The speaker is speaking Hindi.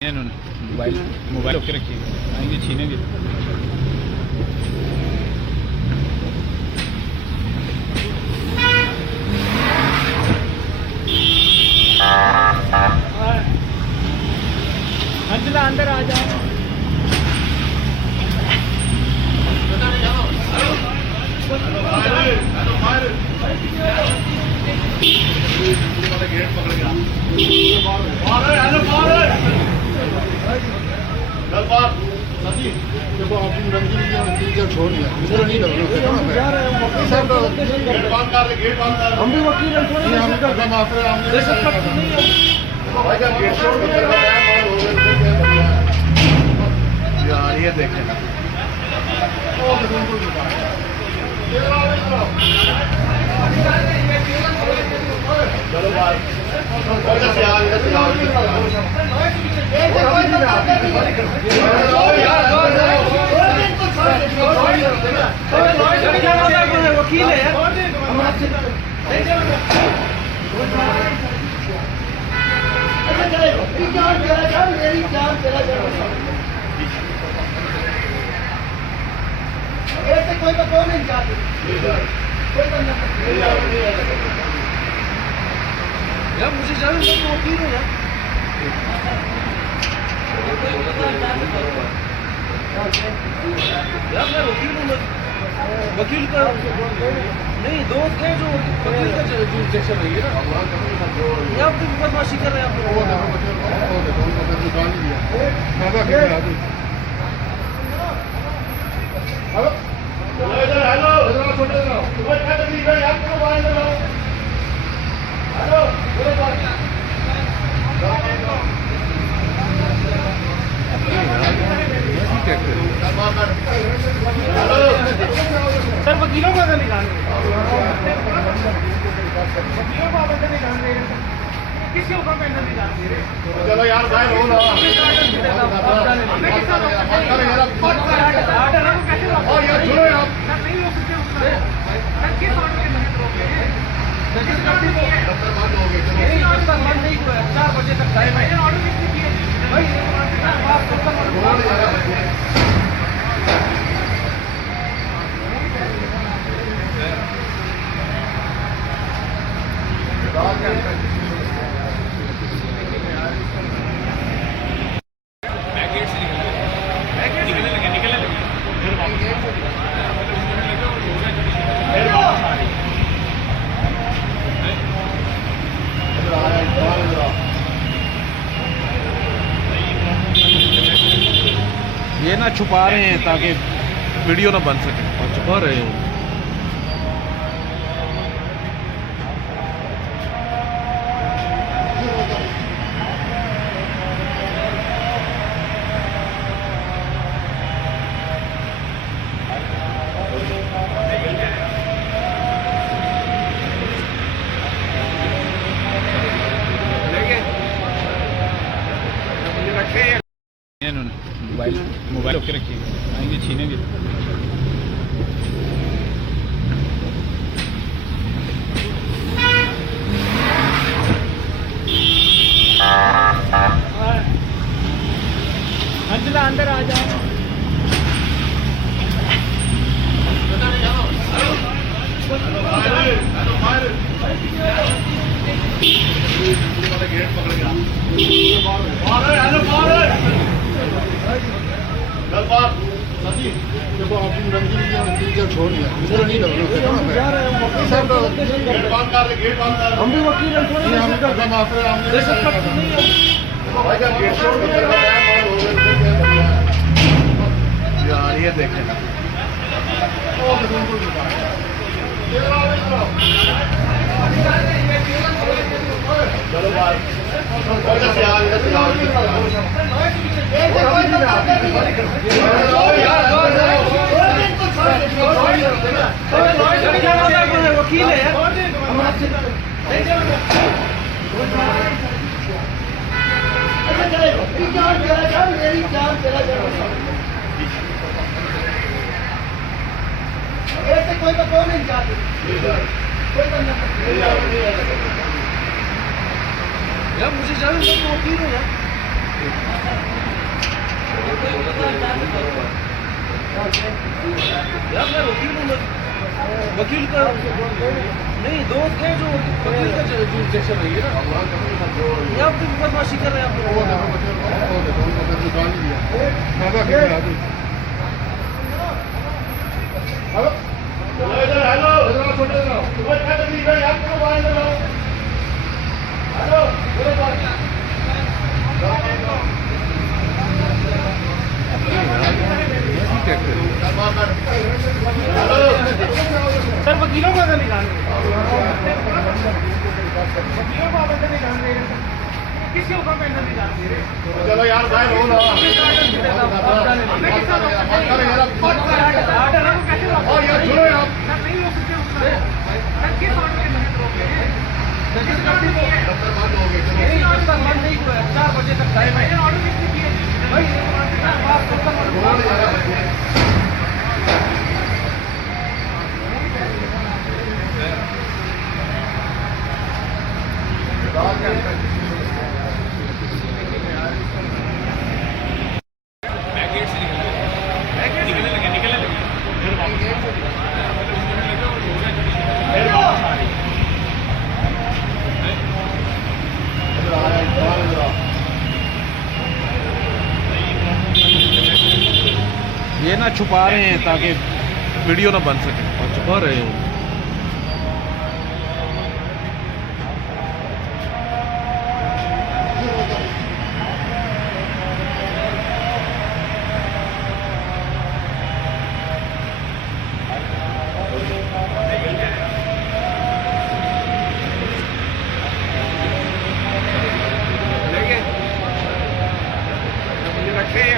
मोबाइल मोबाइल ओके रखिएगा, आएंगे छीनेंगे। अंजना अंदर आ जाओ। गेट पकड़ेगा देखो आपकी रंगीन छोड़ दिया मुझे नहीं लग रहा। हम भी वकील यार ये देखें चलो भाई वकील है कोई तो कौन नहीं जाते कोई बंदा यार मुझे जाने दो तो वकील हो यार मैं वकील हूँ वकील का नहीं दोस्त है जो वकील का जुरिसडिक्शन है ना आप तो बदमाशी कर रहे हैं सर वकीलों को अगर निकाल वकीलों को अंदर निकाल दे किसी ऊपर पे अंदर निकाल दे चलो यार भाई रो ना यार छोड़ो यार नहीं हो सकते किस ऑर्डर के तहत रोके बंद हो गए बंद नहीं हुआ 4 बजे तक टाइम है ऑर्डर किसने किए भाई ये ना छुपा रहे हैं ताकि वीडियो ना बन सके और छुपा रहे हैं। मोबाइल ओके रखिएगा, आएंगे छीनेंगे। अंजना अंदर आ जाओ। गेट पकड़ेगा देखो आपकी रंगीन छोड़ दिया मुझे नहीं लग रहा। हम भी वकील यार ये देखें चलो भाई वकील है कोई तो कौन नहीं जाते कोई बंदा यार मुझे जाने दो तो वकील हो यार यार मैं वकील हूँ, वकील का नहीं दोस्त है जो वकील का जुरिडिक्शन है ये ना। ये आप तो बदमाशी कर रहे हैं सर वकीलों को अंदर निकाल वकीलों को आप अंदर निकाल दे रहे किसी को कम अंदर निकाल दे रहे चलो यार भाई रो ना और यार छोड़ो यार नहीं हो सकते सर किस ऑर्डर के तहत रोक रहे हैं डॉक्टर बंद हो गए चलो यही ऑर्डर बंद नहीं हुआ है, 4 बजे तक टाइम है। ऑर्डर किसने किए भाई बोल यार ये ना छुपा रहे हैं ताकि वीडियो ना बन सके और छुपा रहे हैं